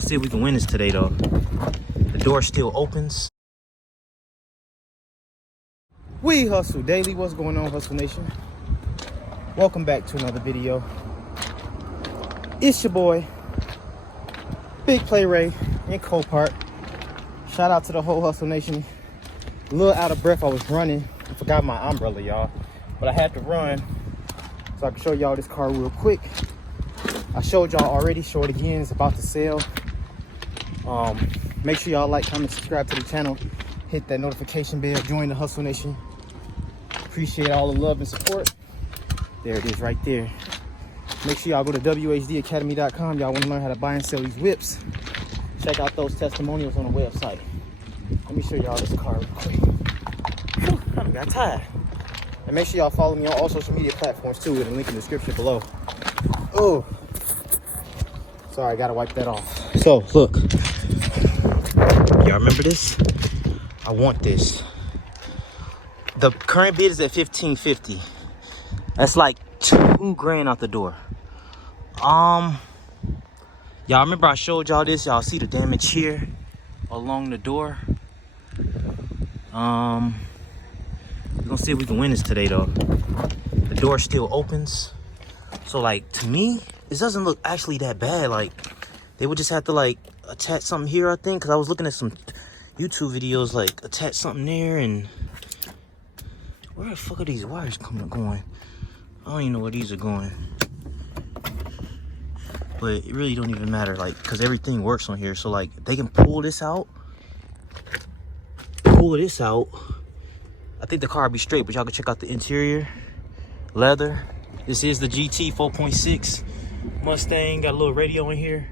gonna see if we can win this today, though. The door still opens. We hustle daily. What's going on, Hustle Nation? Welcome back to another video. It's your boy, Big Play Ray in Copart. Shout out to the whole Hustle Nation. A little out of breath. I was running. I forgot my umbrella, y'all. But I had to run so I can show y'all this car real quick. I showed y'all already. Show it again. It's about to sell. Make sure y'all like, comment, subscribe to the channel. Hit that notification bell. Join the Hustle Nation. Appreciate all the love and support. There it is right there. Make sure y'all go to wehustledaily.com. Y'all want to learn how to buy and sell these whips. Check out those testimonials on the website. Let me show y'all this car real quick. Whew, I got tired. And make sure y'all follow me on all social media platforms too, with a link in the description below. Oh, sorry, I gotta wipe that off. So look, y'all remember this? I want this. The current bid is at $1,550. That's like $2,000 out the door. Y'all remember I showed y'all this? Y'all see the damage here along the door. We're gonna see if we can win this today, though. The door still opens. So like, to me, this doesn't look actually that bad. Like, they would just have to like attach something here, I think, because I was looking at some YouTube videos, like attach something there. And where the fuck are these wires going? I don't even know where these are going. But it really don't even matter, like, because everything works on here. So like, they can pull this out. I think the car will be straight, but y'all can check out the interior. Leather. This is the GT 4.6 Mustang. Got a little radio in here.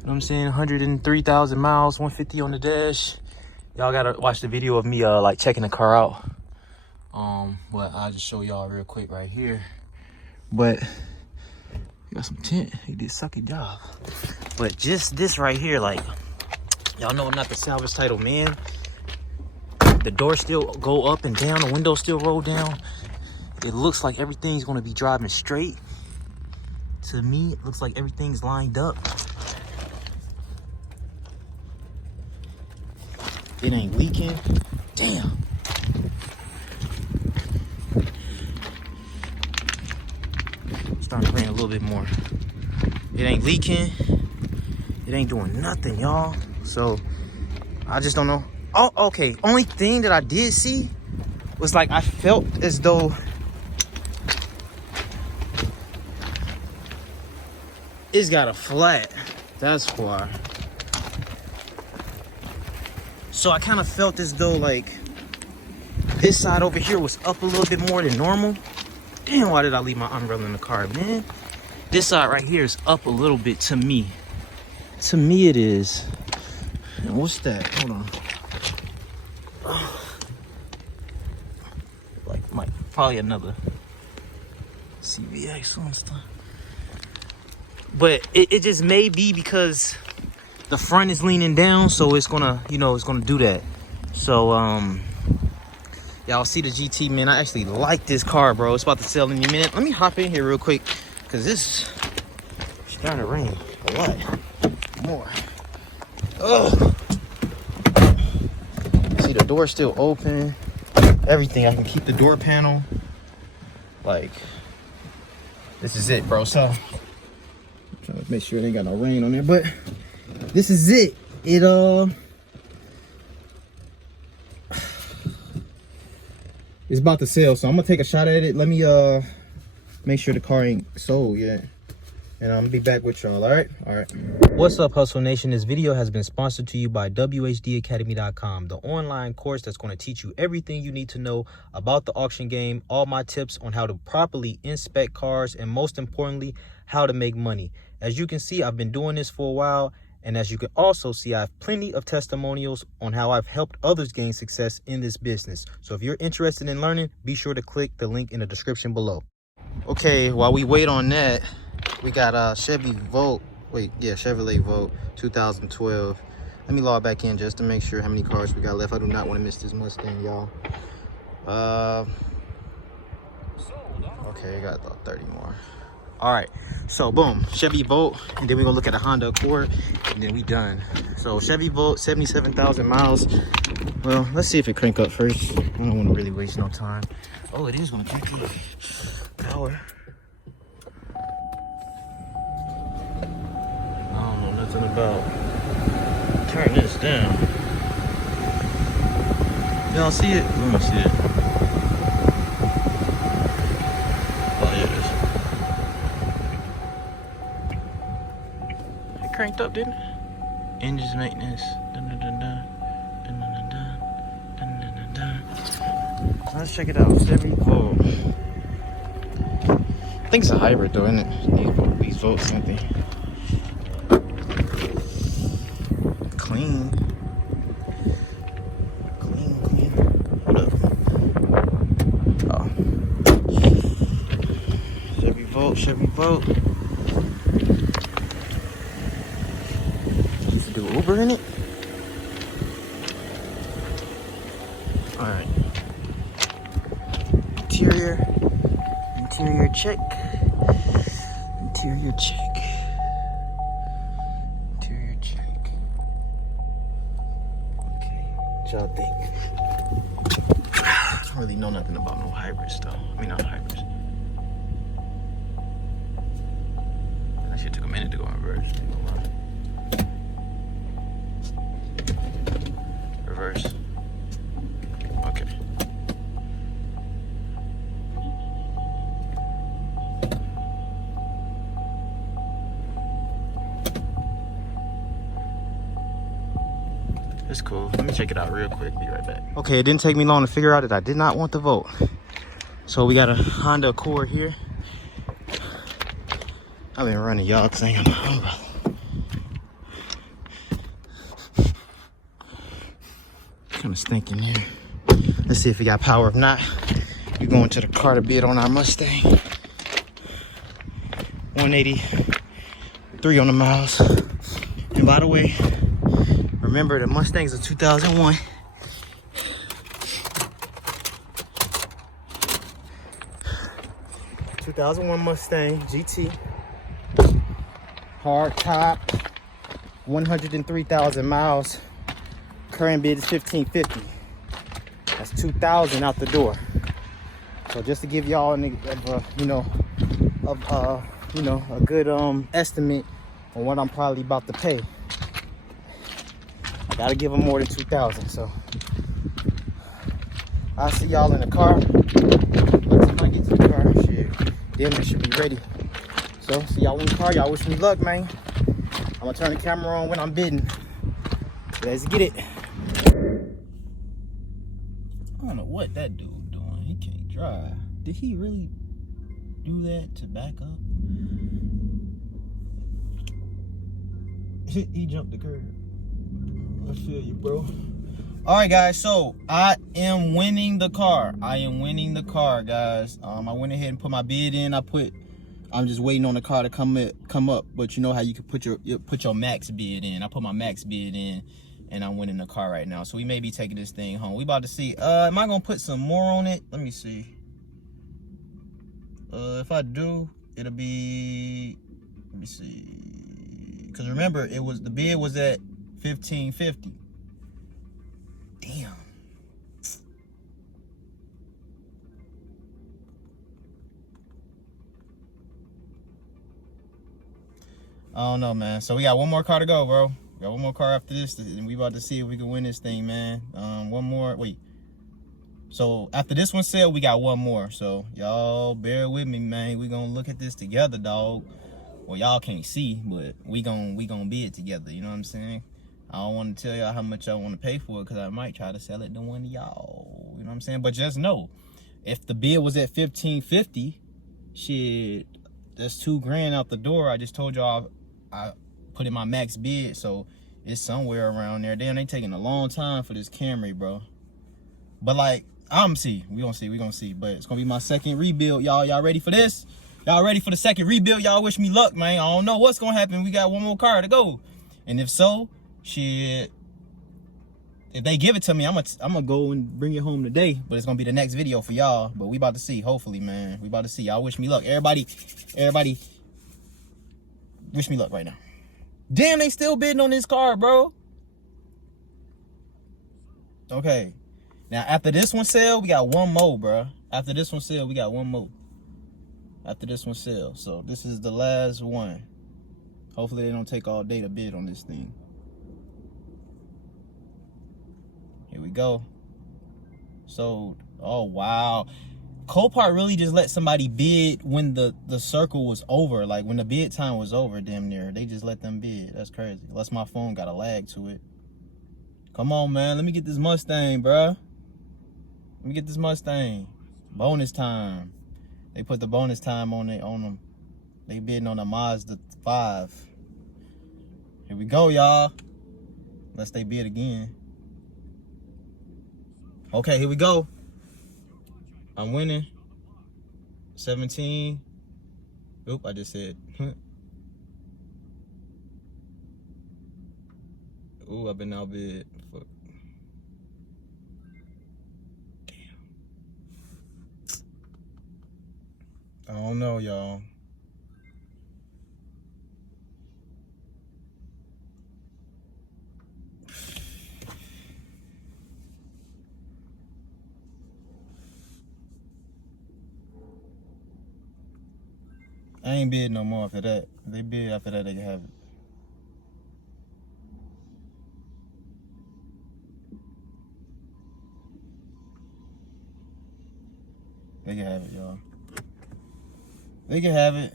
You know what I'm saying? 103,000 miles, 150 on the dash. Y'all gotta watch the video of me like checking the car out. But I'll just show y'all real quick right here. But you got some tint. He did a sucky job. But just this right here, like, y'all know I'm not the salvage title man. The doors still go up and down. The windows still roll down. It looks like everything's gonna be driving straight. To me, it looks like everything's lined up. It ain't leaking. Damn. Starting to rain a little bit more. It ain't leaking. It ain't doing nothing, y'all. So I just don't know. Oh, okay. Only thing that I did see was like, I felt as though it's got a flat. That's why. So I kind of felt as though like this side over here was up a little bit more than normal. Damn, why did I leave my umbrella in the car, man? This side right here is up a little bit to me. To me it is. And what's that? Hold on. Like probably another CVX on stuff. But it just may be because the front is leaning down, so it's gonna, you know, it's gonna do that. So y'all see the GT, man. I actually like this car, bro. It's about to sell any minute. Let me hop in here real quick, because this is starting to rain a lot more. Ugh. See, the door's still open. Everything. I can keep the door panel. Like, this is it, bro. So I'm trying to make sure it ain't got no rain on there, but this is it. It's about to sell, so I'm gonna take a shot at it. Let me make sure the car ain't sold yet, and I'm gonna be back with y'all. All right. What's up, Hustle Nation? This video has been sponsored to you by wehustledaily.com, the online course that's going to teach you everything you need to know about the auction game, all my tips on how to properly inspect cars, and most importantly, how to make money. As you can see, I've been doing this for a while, and as you can also see, I have plenty of testimonials on how I've helped others gain success in this business. So if you're interested in learning, be sure to click the link in the description below. Okay, while we wait on that, we got Chevrolet Volt 2012. Let me log back in just to make sure how many cars we got left. I do not want to miss this Mustang, y'all. Okay, I got about 30 more. All right, so boom, Chevy Volt, and then we're gonna look at a Honda Accord, and then we done. So Chevy Volt, 77,000 miles. Well, let's see if it crank up first. I don't want to really waste no time. Oh, it is gonna crank up. Power. I don't know nothing about. Turn this down. Y'all see it? Let me see it. Oh, yeah, it is. It cranked up, didn't it? Engines maintenance. Dun, dun, dun, dun. Dun, dun, dun, dun. Dun, dun, dun, dun. Let's check it out. Chevy Volt. I think it's a hybrid though, isn't it? These Volts, aren't they? Clean. Clean. What up? Oh. Chevy Volt. Used to do Uber in it. Alright. Interior check. Interior check. Okay, what y'all think? I don't really know nothing about no hybrids though. I mean, not hybrids. That shit took a minute to go in reverse. Ain't gonna lie. Reverse. Okay. It's cool. Let me check it out real quick. Be right back. Okay, it didn't take me long to figure out that I did not want the Volt. So we got a Honda Accord here. I've been running y'all because I ain't got my umbrella. Kind of stinking here. Let's see if we got power. If not, we going to the car to bid on our Mustang. 183 on the miles. And by the way, remember the Mustang's a 2001. Mustang GT. Hard top. 103,000 miles. Current bid is $1,550. That's $2,000 out the door. So just to give y'all a good estimate on what I'm probably about to pay. I gotta give them more than $2,000. So I'll see y'all in the car. Once I get to the car, shit, then we should be ready. So see y'all in the car. Y'all wish me luck, man. I'm gonna turn the camera on when I'm bidding. Let's get it. I don't know what that dude doing. He can't drive. Did he really do that to back up? He jumped the curb. I feel you, bro. All right, guys. So I am winning the car. Guys. I went ahead and put my bid in. I'm just waiting on the car to come up. But you know how you can put your max bid in. I put my max bid in, and I'm winning the car right now. So we may be taking this thing home. We about to see. Am I gonna put some more on it? Let me see. If I do, it'll be. Let me see. Because remember, the bid was at $1,550. Damn. I don't know, man. So we got one more car to go, bro. We got one more car after this, and we about to see if we can win this thing, man. One more. Wait. So after this one sale, we got one more. So y'all bear with me, man. We gonna look at this together, dog. Well, y'all can't see, but we gonna bid together. You know what I'm saying? I don't want to tell y'all how much I want to pay for it because I might try to sell it to one of y'all. You know what I'm saying? But just know, if the bid was at $1,550, shit, that's $2,000 out the door. I just told y'all I put in my max bid, so it's somewhere around there. Damn, they taking a long time for this Camry, bro. But like, we gonna see. But it's gonna be my second rebuild, y'all. Y'all ready for this? Y'all ready for the second rebuild? Y'all wish me luck, man. I don't know what's gonna happen. We got one more car to go, and if so, shit, if they give it to me, I'm gonna go and bring it home today. But it's gonna be the next video for y'all. But we about to see. Hopefully, man. We about to see. Y'all wish me luck. Everybody, wish me luck right now. Damn, they still bidding on this car, bro. Okay. Now, after this one sell, we got one more, bro. After this one sell, we got one more. After this one sell. So, this is the last one. Hopefully, they don't take all day to bid on this thing. Here we go. Sold. Oh, wow. Copart really just let somebody bid when the circle was over. Like, when the bid time was over, damn near. They just let them bid. That's crazy. Unless my phone got a lag to it. Come on, man. Let me get this Mustang, bruh. Let me get this Mustang. Bonus time. They put the bonus time on them. They bidding on a Mazda 5. Here we go, y'all. Unless they bid again. Okay, here we go. I'm winning. 17. Oop, I just said. Ooh, I've been outbid. Fuck. Damn. I don't know, y'all. I ain't bid no more after that. If they bid after that, they can have it. They can have it, y'all. They can have it.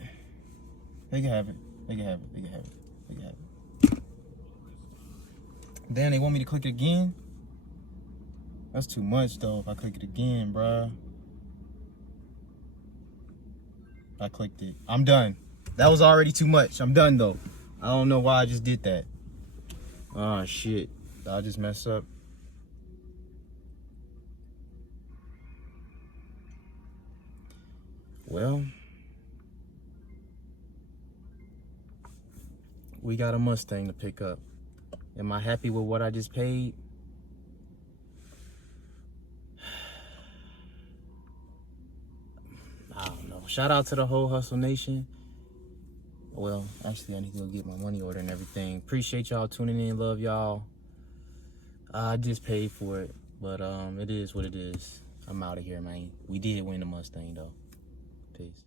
They can have it. They can have it. They can have it. They can have it. Damn, they want me to click it again? That's too much, though, if I click it again, bruh. I clicked it. I'm done. That was already too much. I'm done, though. I don't know why I just did that. Oh, shit. Did I just mess up? Well, we got a Mustang to pick up. Am I happy with what I just paid? I don't know. Shout out to the whole Hustle Nation. Well, actually, I need to go get my money order and everything. Appreciate y'all tuning in. Love y'all. I just paid for it, but it is what it is. I'm out of here, man. We did win the Mustang, though. Peace.